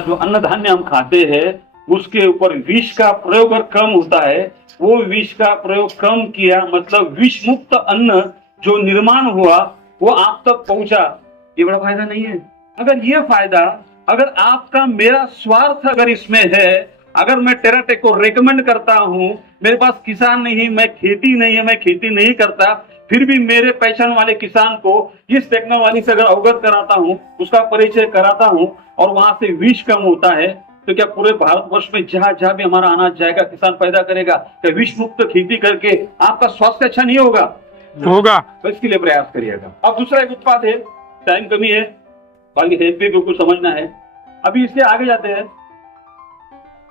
जो अन्न धान्य हम खाते हैं उसके ऊपर विष का प्रयोग अगर कम होता है, वो विष का प्रयोग कम किया मतलब विष मुक्त अन्न जो निर्माण हुआ वो आप तक पहुंचा, ये बड़ा फायदा नहीं है। अगर ये फायदा, अगर आपका मेरा स्वार्थ अगर इसमें है, अगर मैं टेराटेक को रेकमेंड करता हूं, मेरे पास किसान नहीं, मैं खेती नहीं है, मैं खेती नहीं करता, फिर भी मेरे पहचान वाले किसान को इस टेक्नोलॉजी से अगर अवगत कराता हूं, उसका परिचय कराता हूं और वहां से विष कम होता है, तो क्या पूरे भारतवर्ष में जहां जहां भी हमारा अनाज जाएगा किसान पैदा करेगा, क्या विष मुक्त खेती करके आपका स्वास्थ्य अच्छा नहीं होगा? होगा। तो इसके लिए प्रयास करिएगा। अब दूसरा एक उत्पाद है, टाइम कमी है, बाकी हेल्थ भी बिल्कुल समझना है, अभी इसलिए आगे जाते हैं।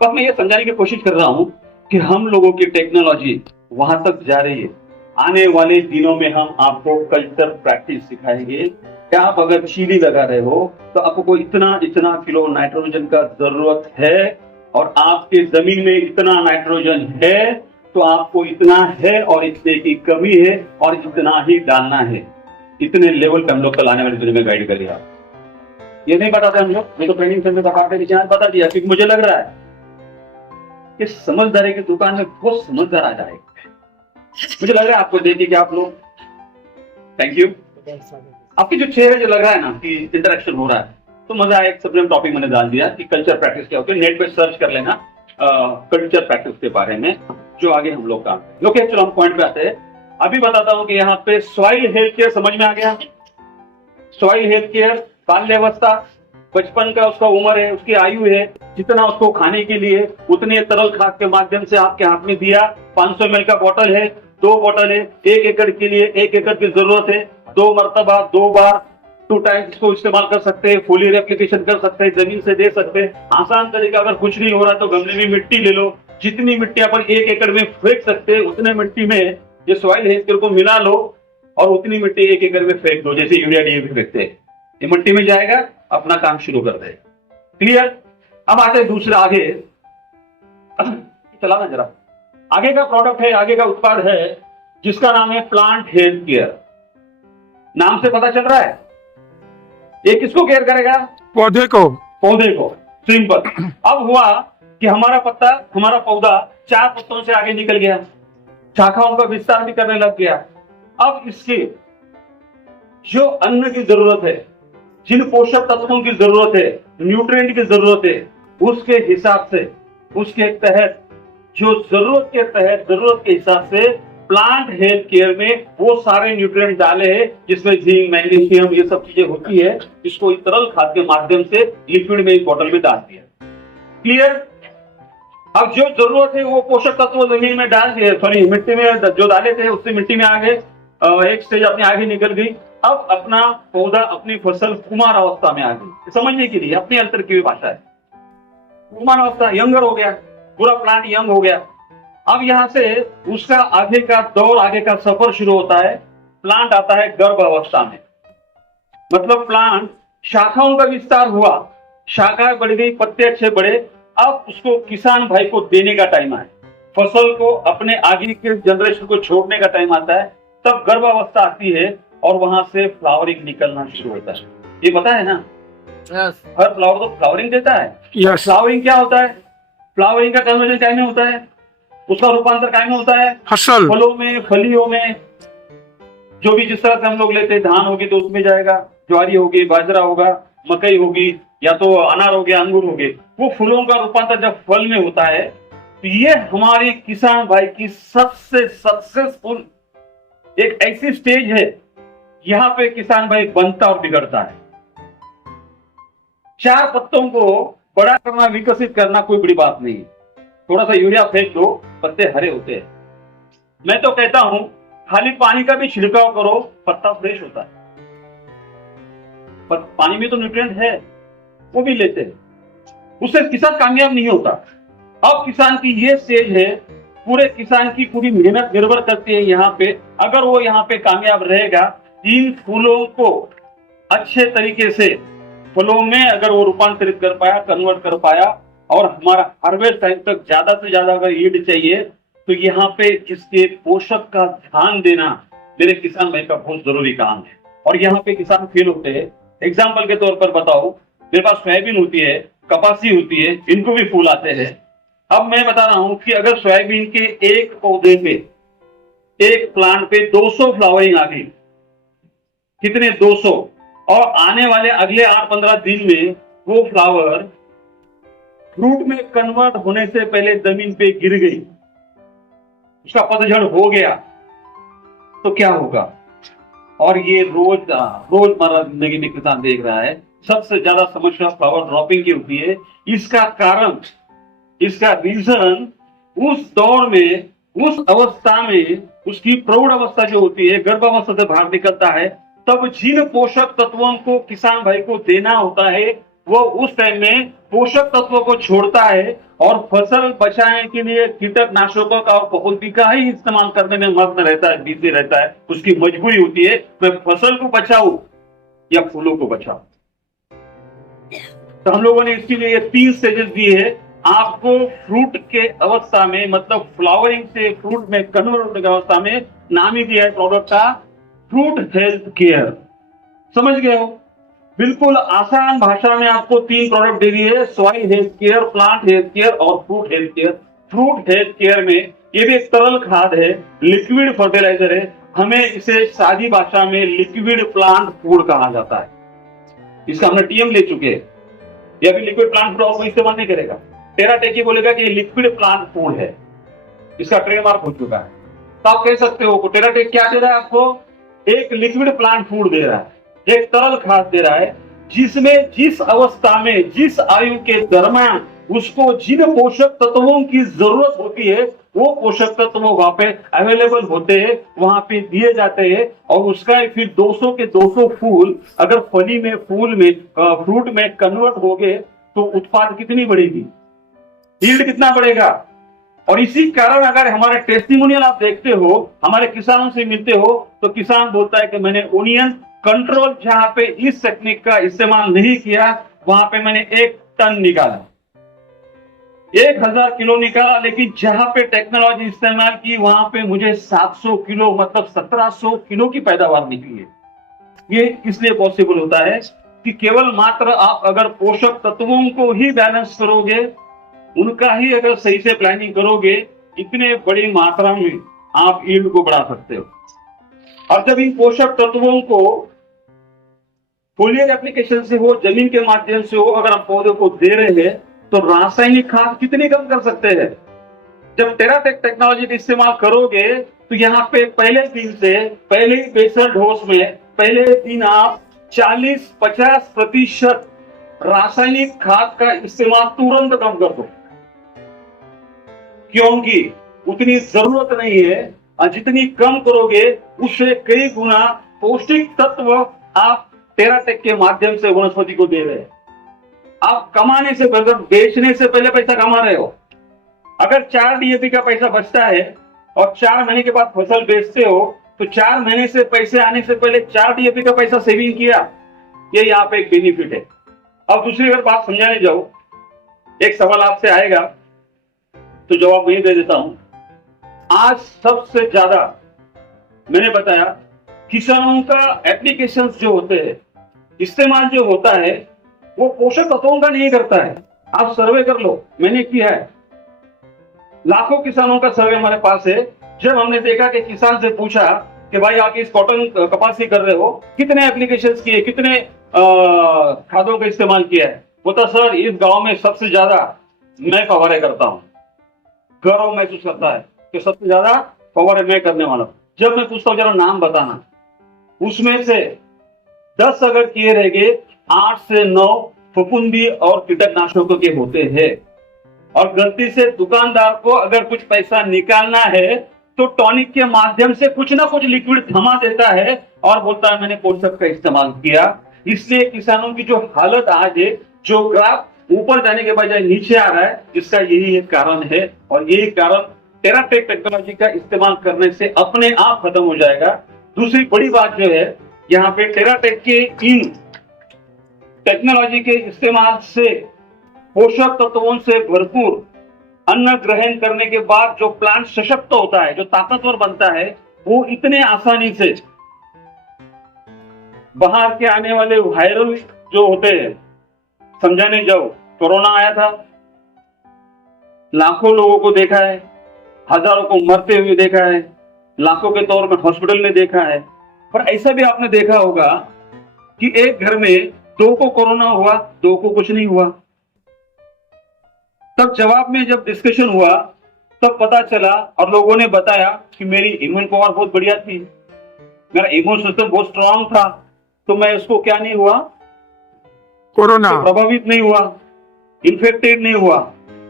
तो मैं ये समझाने की कोशिश कर रहा हूं कि हम लोगों की टेक्नोलॉजी वहां तक जा रही है। आने वाले दिनों में हम आपको कल्चर प्रैक्टिस सिखाएंगे कि आप अगर चीनी लगा रहे हो तो आपको इतना इतना किलो नाइट्रोजन का जरूरत है और आपके जमीन में इतना नाइट्रोजन है तो आपको इतना है और इतने की कमी है और इतना ही डालना है। इतने लेवल पे हम लोग कल आने वाले दिनों में गाइड करिए। आप ये नहीं बताते हम लोग, मैं तो ट्रेनिंग सेंटर का बता दिया क्योंकि मुझे लग रहा है कि समझदारी की दुकान में बहुत समझदार आ जाएगा। मुझे लग रहा है आपको देखिए कि आप लोग, थैंक यू, आपके जो चेहरे जो लग रहा है ना कि इंटरेक्शन हो रहा है, तो मजा आया। एक सबने टॉपिक मैंने डाल दिया कि कल्चर प्रैक्टिस क्या होती है, नेट पे सर्च कर लेना कल्चर प्रैक्टिस के बारे में, जो आगे हम लोग काम करें। ओके, चलो हम पॉइंट पे आते हैं। अभी बताता हूं कि यहाँ पे सॉइल हेल्थ केयर समझ में आ गया। सॉइल हेल्थ केयर, बाल्यावस्था, बचपन का उसका उम्र है, उसकी आयु है, जितना उसको खाने के लिए उतने तरल खाद के माध्यम से आपके हाथ में दिया। 500 ml का बोतल है, 2 बोतल है, 1 एकड़ के लिए 1 एकड़ की जरूरत है, 2 मरतबा 2 बार 2 टाइम्स इसको इस्तेमाल कर सकते हैं, फोलियर एप्लीकेशन कर सकते हैं, जमीन से दे सकते हैं। आसान तरीका, अगर कुछ नहीं हो रहा तो गमले में मिट्टी ले लो, जितनी मिट्टी अपन 1 एकड़ में फेंक सकते हैं उतने मिट्टी में ये सॉइल हेल्थ केयर को मिला लो और उतनी मिट्टी 1 एकड़ में फेंक दो, जैसे यूरिया डीएपी फेंकते हैं। ये मिट्टी में जाएगा, अपना काम शुरू कर दे। क्लियर? अब आते हैं दूसरा आगे, चला ना जरा। आगे का प्रोडक्ट है, आगे का उत्पाद है जिसका नाम है प्लांट हेल्थ केयर। नाम से पता चल रहा है ये किसको केयर करेगा? पौधे को। पौधे को, सिंपल। अब हुआ कि हमारा पत्ता, हमारा पौधा 4 पत्तों से आगे निकल गया, शाखाओं का विस्तार भी करने लग गया। अब इसके जो अन्न की जरूरत है, जिन पोषक तत्वों की जरूरत है, न्यूट्रिएंट की जरूरत है, उसके हिसाब से, उसके तहत, जो जरूरत के तहत, जरूरत के हिसाब से प्लांट हेल्थ केयर में वो सारे न्यूट्रिएंट डाले हैं जिसमें जिंक, मैग्नीशियम, ये सब चीजें होती है। इसको इस तरल खाद के माध्यम से लिक्विड में इस बोतल में डाल दिया। क्लियर? अब जो जरूरत है वो पोषक तत्व जमीन में डाल दिए, सॉरी मिट्टी में जो डाले थे उससे मिट्टी में आ गए, एक स्टेज अपने आगे निकल गई। अब अपना पौधा, अपनी फसल कुमार अवस्था में आ गई। समझने के लिए अपनी अंतर की भाषा है, कुमार अवस्था, यंगर हो गया, पूरा प्लांट यंग हो गया। अब यहां से उसका आगे का दौर, आगे का सफर शुरू होता है। प्लांट आता है गर्भ अवस्था में, मतलब प्लांट शाखाओं का विस्तार हुआ, शाखाएं बढ़ गई, पत्ते अच्छे बढ़े। अब उसको किसान भाई को देने का टाइम आया, फसल को अपने आगे के जनरेशन को छोड़ने का टाइम आता है, तब गर्भ अवस्था आती है और वहां से फ्लावरिंग निकलना शुरू होता है। ये पता है ना? हर फ्लावर तो फ्लावरिंग देता है। फ्लावरिंग क्या होता है? फ्लावरिंग का कन्वर्जन क्या में होता है? उसका रूपांतर क्या में होता है? फसल, फलों में, फलियों में। जो भी जिस तरह से हम लोग लेते हैं, धान होगी तो उसमें जाएगा, ज्वारी होगी, बाजरा होगा, मकई होगी, या तो अनार हो गया, अंगूर हो गए, वो फूलों का रूपांतर जब फल में होता है तो ये हमारे किसान भाई की सबसे सक्सेसफुल एक ऐसी स्टेज है, यहां पे किसान भाई बनता और बिगड़ता है। 4 पत्तों को बड़ा करना, विकसित करना कोई बड़ी बात नहीं। थोड़ा सा यूरिया फेंक दो, पत्ते हरे होते हैं। मैं तो कहता हूं खाली पानी का भी छिड़काव करो, पत्ता फ्रेश होता है। पर पानी में तो न्यूट्रिएंट है, वो भी लेते हैं, उससे किसान कामयाब नहीं होता। अब किसान की ये स्टेज है, पूरे किसान की पूरी मेहनत निर्भर करती है यहाँ पे। अगर वो यहाँ पे कामयाब रहेगा, इन फूलों को अच्छे तरीके से फलों में अगर वो रूपांतरित कर पाया, कन्वर्ट कर पाया, और हमारा हार्वेस्ट टाइम तक ज्यादा से ज्यादा अगर यील्ड चाहिए, तो यहाँ पे इसके पोषक का ध्यान देना मेरे किसान भाई का बहुत जरूरी काम है। और यहाँ पे किसान फेल होते हैं। एग्जाम्पल के तौर पर बताओ, मेरे पास सोयाबीन होती है, कपासी होती है, इनको भी फूल आते हैं। अब मैं बता रहा हूं कि अगर सोयाबीन के एक पौधे पे, एक प्लांट पे 200 फ्लावरिंग आ गई, कितने 200, और आने वाले अगले 8-15 दिन में वो फ्लावर फ्रूट में कन्वर्ट होने से पहले जमीन पे गिर गई, उसका पतझड़ हो गया, तो क्या होगा? और ये रोजमर्रा जिंदगी में किसान देख रहा है। सबसे ज्यादा समस्या फ्लावर ड्रॉपिंग की होती है। इसका कारण, इसका रीजन, उस दौर में, उस अवस्था में, उसकी प्रौढ़ अवस्था जो होती है, गर्भावस्था से बाहर निकलता है, तब जिन पोषक तत्वों को किसान भाई को देना होता है, वो उस टाइम में पोषक तत्वों को छोड़ता है और फसल बचाने के लिए कीटनाशकों का और फफूंदी का ही इस्तेमाल करने में मग्न रहता है, बिजी रहता है। उसकी मजबूरी होती है, मैं फसल को बचाऊं या फूलों को बचाऊं। तो हम लोगों ने इसके लिए 3 स्टेजेस दिए हैं आपको। फ्रूट के अवस्था में, मतलब फ्लावरिंग से फ्रूट में कन्वर्ट होने की अवस्था में, नाम ही दिया है प्रोडक्ट का, फ्रूट हेल्थ केयर। समझ गए हो? बिल्कुल आसान भाषा में आपको 3 प्रोडक्ट दे दिए, soil health care, plant health care और fruit health care. Fruit health care में ये भी एक तरल खाद है, लिक्विड फर्टिलाइजर है। हमें इसे सादी भाषा में लिक्विड प्लांट फूड कहा जाता है। इसका हमने टीएम ले चुके हैं। ये अभी लिक्विड प्लांट फूड आपको इस्तेमाल नहीं करेगा। टेराटेकी बोलेगा कि ये लिक्विड प्लांट फूड है, इसका ट्रेडमार्क हो चुका है। तो आप कह सकते हो टेराटेक क्या दे रहा है आपको? एक लिक्विड प्लांट फूड दे रहा है, एक तरल खाद दे रहा है, जिसमें जिस अवस्था में, जिस आयु के दरम्यान उसको जिन पोषक तत्वों की जरूरत होती है, वो पोषक तत्व वहां पे अवेलेबल होते हैं, वहां पे दिए जाते हैं। और उसका फिर 200 के 200 फूल अगर फली में, फूल में, फ्रूट में कन्वर्ट हो गए तो उत्पाद कितनी बढ़ेगी, यील्ड कितना बढ़ेगा। और इसी कारण अगर हमारे टेस्टिमोनियल आप देखते हो, हमारे किसानों से मिलते हो, तो किसान बोलता है कि मैंने ओनियन कंट्रोल, जहां पे इस टेक्निक का इस्तेमाल नहीं किया, वहां पे मैंने 1 टन निकाला, 1000 किलो निकाला, लेकिन जहां पे टेक्नोलॉजी इस्तेमाल की वहां पे मुझे 700 किलो, मतलब 1700 किलो की पैदावार निकली है। ये इसलिए पॉसिबल होता है कि केवल मात्र आप अगर पोषक तत्वों को ही बैलेंस करोगे, उनका ही अगर सही से प्लानिंग करोगे, इतने बड़ी मात्रा में आप यील्ड को बढ़ा सकते हो। और जब इन पोषक तत्वों को फोलियर एप्लीकेशन से हो, जमीन के माध्यम से हो, अगर आप पौधे को दे रहे हैं, तो रासायनिक खाद कितनी कम कर सकते हैं। जब टेराटेक टेक्नोलॉजी का इस्तेमाल करोगे तो यहाँ पे पहले दिन से, पहले ही बेसल डोज में, पहले दिन आप 40-50% रासायनिक खाद का इस्तेमाल तुरंत कम कर दो, क्योंकि उतनी जरूरत नहीं है। और जितनी कम करोगे उससे कई गुना पौष्टिक तत्व आप टेराटेक के माध्यम से वनस्पति को दे रहे हैं। आप कमाने से पहले, बेचने से पहले पैसा कमा रहे हो। अगर 4 डीएपी का पैसा बचता है और 4 महीने के बाद फसल बेचते हो, तो 4 महीने से पैसे आने से पहले 4 डीएपी का पैसा सेविंग किया, ये यहाँ पे एक बेनिफिट है। अब दूसरी अगर बात समझाने जाओ, एक सवाल आपसे आएगा तो जवाब मैं दे देता हूं। आज सबसे ज्यादा मैंने बताया किसानों का एप्लीकेशन जो होते हैं, इस्तेमाल जो होता है, वो पोषक तत्वों का नहीं करता है। आप सर्वे कर लो, मैंने किया है, लाखों किसानों का सर्वे हमारे पास है। जब हमने देखा कि किसान से पूछा कि भाई आप इस कॉटन कपासी कर रहे हो, कितने एप्लीकेशन किए, कितने खादों का इस्तेमाल किया है, बोलता सर इस गांव में सबसे ज्यादा मैं फवारे करता हूं। गौरव महसूस करता है कि सबसे ज्यादा फवारे मैं करने वाला। जब मैं पूछता हूं जरा नाम बताना, उसमें से 10 अगर किए रह गए, 8 से 9 फफूंदी और कीटनाशकों के होते हैं। और गलती से दुकानदार को अगर कुछ पैसा निकालना है तो टॉनिक के माध्यम से कुछ ना कुछ लिक्विड थमा देता है और बोलता है मैंने पोषक का इस्तेमाल किया। इसलिए किसानों की जो हालत आज है, जो ग्राफ ऊपर जाने के बजाय नीचे आ रहा है, इसका यही एक कारण है। और यही कारण टेराटेक टेक्नोलॉजी का इस्तेमाल करने से अपने आप खत्म हो जाएगा। दूसरी बड़ी बात जो है, यहाँ पे टेराटेक के इन टेक्नोलॉजी के इस्तेमाल से पोषक तत्वों से भरपूर अन्न ग्रहण करने के बाद जो प्लांट सशक्त होता है, जो ताकतवर बनता है, वो इतने आसानी से बाहर के आने वाले वायरल जो होते हैं, समझाने जाओ कोरोना आया था, लाखों लोगों को देखा है, हजारों को मरते हुए देखा है, लाखों के तौर में हॉस्पिटल में देखा है। पर ऐसा भी आपने देखा होगा कि एक घर में 2 को कोरोना हुआ, 2 को कुछ नहीं हुआ। तब जवाब में जब डिस्कशन हुआ तब पता चला और लोगों ने बताया कि मेरी इम्यून पावर बहुत बढ़िया थी, मेरा इम्यून सिस्टम बहुत स्ट्रांग था, तो मैं उसको क्या नहीं हुआ, कोरोना प्रभावित नहीं हुआ, इन्फेक्टेड नहीं हुआ।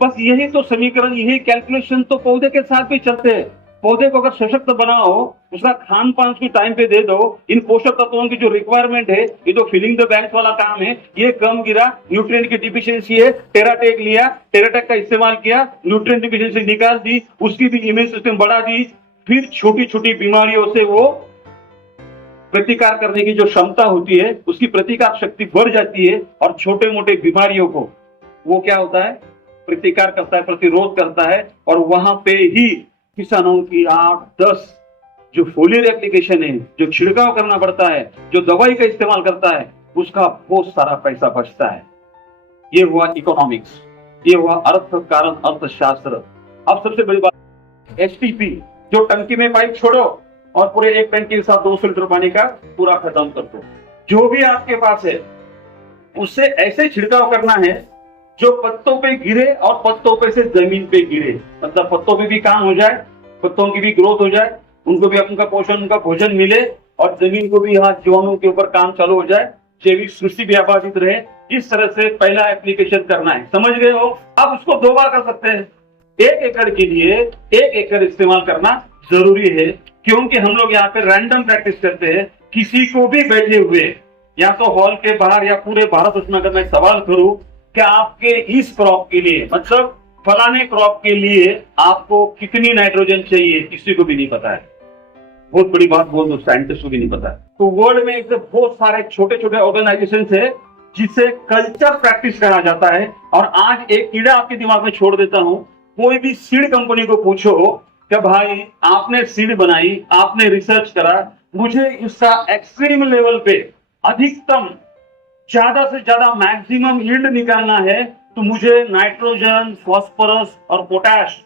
बस यही तो समीकरण, यही कैलकुलेशन तो पौधे के साथ भी चलते हैं। पौधे को अगर सशक्त बनाओ, उसका खान पान उसकी टाइम पे दे दो, इन पोषक तत्वों की जो रिक्वायरमेंट है, ये तो फिलिंग द बैंक्स वाला काम है, ये कम गिरा, न्यूट्रिएंट की डिफिशियंसी है, टेराटेक लिया, टेराटेक का इस्तेमाल किया, न्यूट्रिएंट डिफिशियंसी निकाल दी, उसकी भी इम्यून सिस्टम बढ़ा दी, फिर छोटी छोटी बीमारियों से वो प्रतिकार करने की जो क्षमता होती है, उसकी प्रतिकार शक्ति बढ़ जाती है और छोटे मोटे बीमारियों को वो क्या होता है, प्रतिकार करता है, प्रतिरोध करता है। और वहां पे ही किसानों की 8-10 जो फोलियर एप्लीकेशन है, जो छिड़काव करना पड़ता है, जो दवाई का इस्तेमाल करता है, उसका बहुत सारा पैसा बचता है। ये हुआ इकोनॉमिक्स, ये हुआ अर्थ कारण अर्थशास्त्र। अब सबसे बड़ी बात एचटीपी, जो टंकी में पाइप छोड़ो और पूरे एक टंकी के साथ 200 लीटर पानी का पूरा खत्म कर दो। जो भी आपके पास है उससे ऐसे छिड़काव करना है जो पत्तों पे गिरे और पत्तों पे से जमीन पे गिरे, मतलब पत्तों पे भी काम हो जाए, पत्तों की भी ग्रोथ हो जाए, उनको भी उनका पोषण, उनका भोजन मिले और जमीन को भी यहाँ जीवाणु के ऊपर काम चालू हो जाए, जैविक सृष्टि भी आबादित रहे। इस तरह से पहला एप्लीकेशन करना है, समझ गए हो? आप उसको 2 बार कर सकते हैं। 1 एकड़ के लिए 1 एकड़ इस्तेमाल करना जरूरी है, क्योंकि हम लोग यहाँ पे रैंडम प्रैक्टिस करते हैं। किसी को भी बैठे हुए या तो हॉल के बाहर या पूरे भारत में अगर मैं सवाल करूं कि आपके इस क्रॉप के लिए, मतलब फलाने क्रॉप के लिए आपको कितनी नाइट्रोजन चाहिए, किसी को भी नहीं पता है। बहुत बड़ी बात बोल दो, साइंटिस्ट को भी नहीं पता है। तो वर्ल्ड में ऐसे बहुत सारे छोटे छोटे ऑर्गेनाइजेशन है जिसे कल्चर प्रैक्टिस करा जाता है। और आज एक कीड़ा आपके दिमाग में छोड़ देता हूं, कोई भी सीड कंपनी को पूछो कि भाई आपने सीड बनाई, आपने रिसर्च करा, मुझे इसका एक्सट्रीम लेवल पे अधिकतम ज्यादा से ज्यादा मैक्सिमम यील्ड निकालना है, तो मुझे नाइट्रोजन, फास्फोरस और पोटैश